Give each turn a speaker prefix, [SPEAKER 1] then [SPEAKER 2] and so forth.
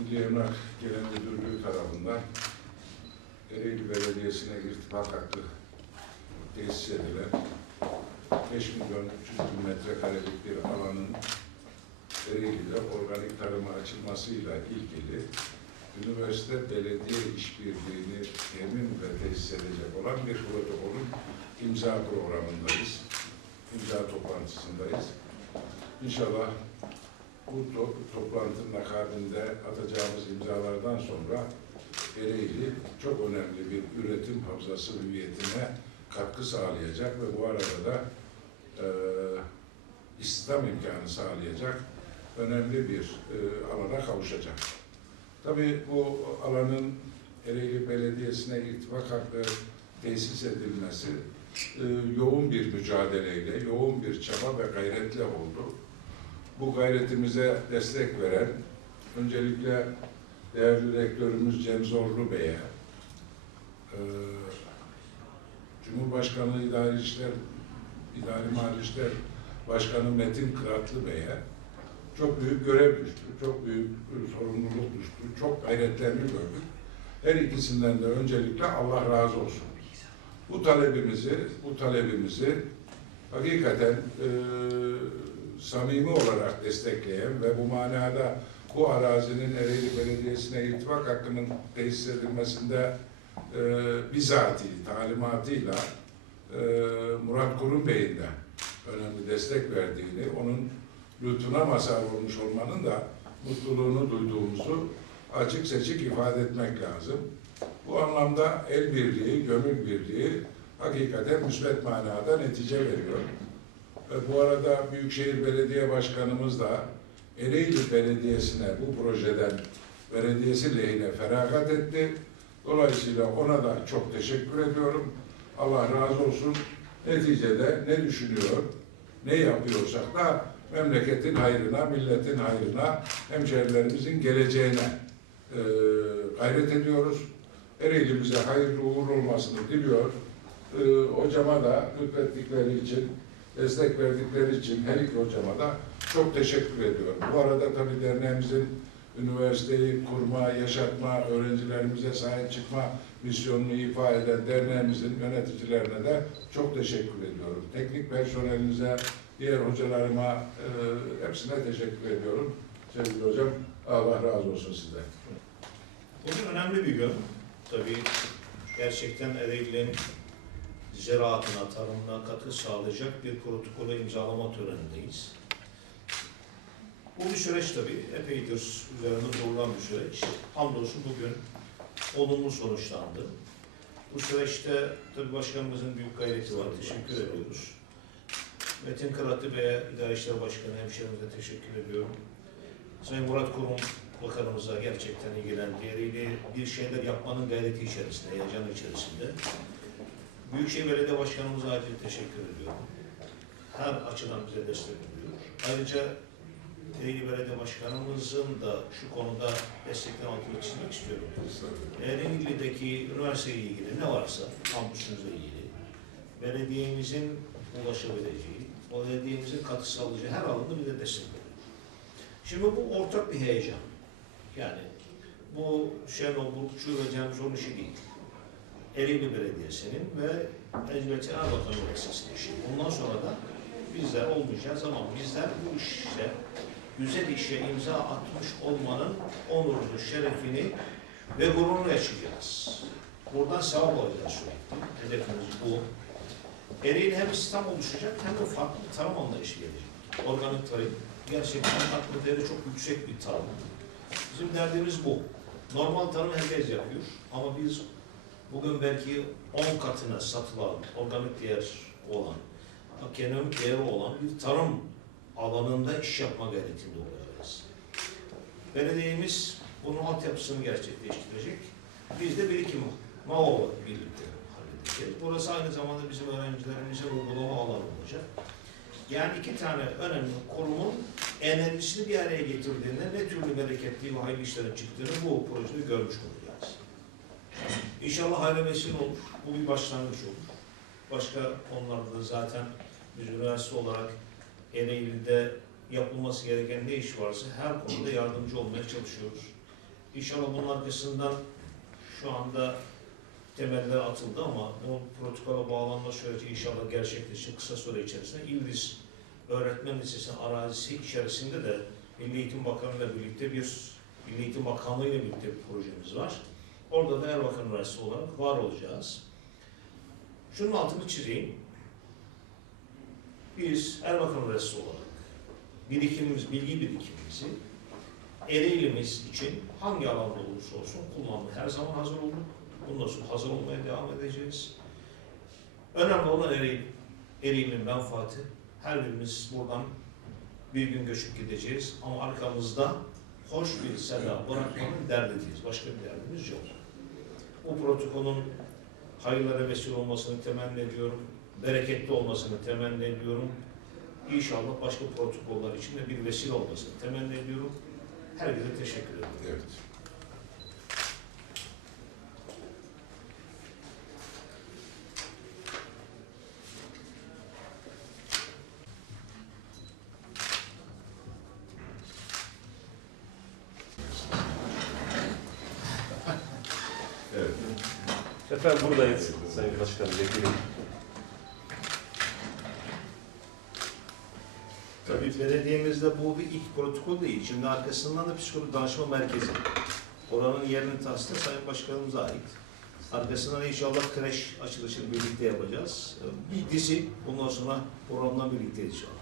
[SPEAKER 1] Milli Emlak Genel Müdürlüğü tarafından Ereğli Belediyesi'ne irtifak hakkı tesis edilen 5 milyon 300 bin metrekarelik bir alanın Ereğli'de organik tarıma açılmasıyla ilgili üniversite belediye işbirliğini temin ve tesis edecek olan bir protokolün imza programındayız. İmza toplantısındayız. İnşallah bu to- toplantının akabinde atacağımız imzalardan sonra Ereğli çok önemli bir üretim havzası hüviyetine katkı sağlayacak ve bu arada da e, istihdam imkanı sağlayacak önemli bir e, alana kavuşacak. Tabii bu alanın Ereğli Belediyesi'ne irtifak hakkı tesis edilmesi e, yoğun bir mücadeleyle, yoğun bir çaba ve gayretle oldu. Bu gayretimize destek veren öncelikle değerli rektörümüz Cem Zorlu Bey'e, e, Cumhurbaşkanlığı İdari İşler, İdari Mali İşler Başkanı Metin Kıratlı Bey'e çok büyük görev düştü, çok büyük sorumluluk düştü, çok gayretlerini gördük. Her ikisinden de öncelikle Allah razı olsun. Bu talebimizi, bu talebimizi hakikaten e, samimi olarak destekleyen ve bu manada bu arazinin Ereğli Belediyesi'ne irtifak hakkının tesis edilmesinde e, bizatihi talimatıyla e, Murat Kurum Bey'in de önemli destek verdiğini, onun lütfuna mazhar olmuş olmanın da mutluluğunu duyduğumuzu açık seçik ifade etmek lazım. Bu anlamda el birliği, gönül birliği hakikaten müsbet manada netice veriyor. E, bu arada Büyükşehir Belediye Başkanımız da Ereğli Belediyesi'ne bu projeden belediyesi lehine feragat etti. Dolayısıyla ona da çok teşekkür ediyorum. Allah razı olsun. Neticede ne düşünüyor, ne yapıyorsak da memleketin hayrına, milletin hayrına, hemşehrilerimizin geleceğine e, gayret ediyoruz. Ereğli'mize hayırlı uğurlu olmasını diliyor. E, hocama da lütfettikleri için, destek verdikleri için her iki hocama da çok teşekkür ediyorum. Bu arada tabii derneğimizin üniversiteyi kurma, yaşatma, öğrencilerimize sahip çıkma misyonunu ifa eden derneğimizin yöneticilerine de çok teşekkür ediyorum. Teknik personelinize, diğer hocalarıma e, hepsine teşekkür ediyorum. Sevgili hocam, Allah razı olsun sizden.
[SPEAKER 2] Bugün önemli bir gün. Tabii gerçekten Ereğli'nin ziraatına, tarımına katkı sağlayacak bir protokolü imzalama törenindeyiz. Bu bir süreç tabii. Epeydir üzerinde durulan bir süreç. Hamdolsun bugün olumlu sonuçlandı. Bu süreçte tabii başkanımızın büyük gayreti var. Teşekkür ediyoruz. Metin Kıratlı Bey'e, İdari İşler Başkanı hemşehrimize teşekkür ediyorum. Sayın Murat Kurum Bakanımıza gerçekten ilgilendi. Ereğli bir şeyler yapmanın gayreti içerisinde, heyecanı içerisinde. Büyükşehir Belediye Başkanımıza acil teşekkür ediyorum. Her açıdan bize destek oluyor. Ayrıca Ereğli Belediye Başkanımızın da şu konuda destekten altını çizmek istiyorum. Ereğli'deki üniversiteyle ilgili ne varsa, kampüsümüzle ilgili, belediyemizin ulaşabileceği, o belediyemizin katkı sağlayacağı her alanda bize destek veriyor. Şimdi bu ortak bir heyecan. Yani bu Şenol Burkçu ve Cem Zor'un işi değil. Ereğli Belediyesi'nin ve Necmettin Erbakan Üniversitesi'nin işi. Bundan sonra da bizler olmayacağız ama bizler bu işte güzel işe imza atmış olmanın onurunu, şerefini ve gururunu yaşayacağız. Buradan sevap alacağız sürekli. Hedefimiz bu. Ereğli hem sistem oluşacak hem de farklı bir tarım anlayışı gelecek. Organik tarım gerçekten aklı değeri çok yüksek bir tarım. Bizim derdimiz bu. Normal tarım herkes yapıyor ama biz bugün belki 10 katına satılan, organik değer olan, ekonomik değeri olan bir tarım alanında iş yapma gayretinde olacağız. Belediyemiz bunun altyapısını gerçekleştirecek. Biz de birikim MAO'la birlikte halledeceğiz. Burası aynı zamanda bizim öğrencilerimizin uygulama alanı olacak. Yani iki tane önemli kurumun enerjisini bir araya getirdiğinde ne türlü bereketli ve hayırlı işlerin çıktığını bu projede görmüş olacağız. İnşallah hayırlı vesile olur. Bu bir başlangıç olur. Başka konularda da zaten biz üniversite olarak Ereğli'de yapılması gereken ne iş varsa her konuda yardımcı olmaya çalışıyoruz. İnşallah bunun arkasından şu anda temeller atıldı ama bu protokola bağlanma süreci inşallah gerçekleşecek kısa süre içerisinde. İldiz Öğretmen Lisesi arazisi içerisinde de Milli Eğitim Bakanı ile birlikte bir Milli Eğitim Bakanlığı ile birlikte bir projemiz var. Orada da Erbakan Üniversitesi olarak var olacağız. Şunun altını çizeyim. Biz Erbakan Üniversitesi olarak birikimimiz, bilgi birikimimizi Ereğli'miz için hangi alanda olursa olsun kullanmaya her zaman hazır olduk. Bundan sonra hazır olmaya devam edeceğiz. Önemli olan Ereğli. Ereğli'nin menfaati. Her birimiz buradan bir gün göçüp gideceğiz ama arkamızda hoş bir seda bırakmanın derdindeyiz. Başka bir derdimiz yok. Bu protokolün hayırlara vesile olmasını temenni ediyorum. Bereketli olmasını temenni ediyorum. İnşallah başka protokoller için de bir vesile olmasını temenni ediyorum. Herkese teşekkür ederim.
[SPEAKER 1] Evet. Evet.
[SPEAKER 3] Efendim buradayız Sayın Başkanım. Bekleyin.
[SPEAKER 2] Tabii belediyemizde bu bir ilk protokol değil. Şimdi arkasından da psikolojik danışma merkezi. Oranın yerini tahsili Sayın Başkanımıza ait. Arkasından inşallah kreş açılışını birlikte yapacağız. Bir dizi bundan sonra programla birlikte inşallah.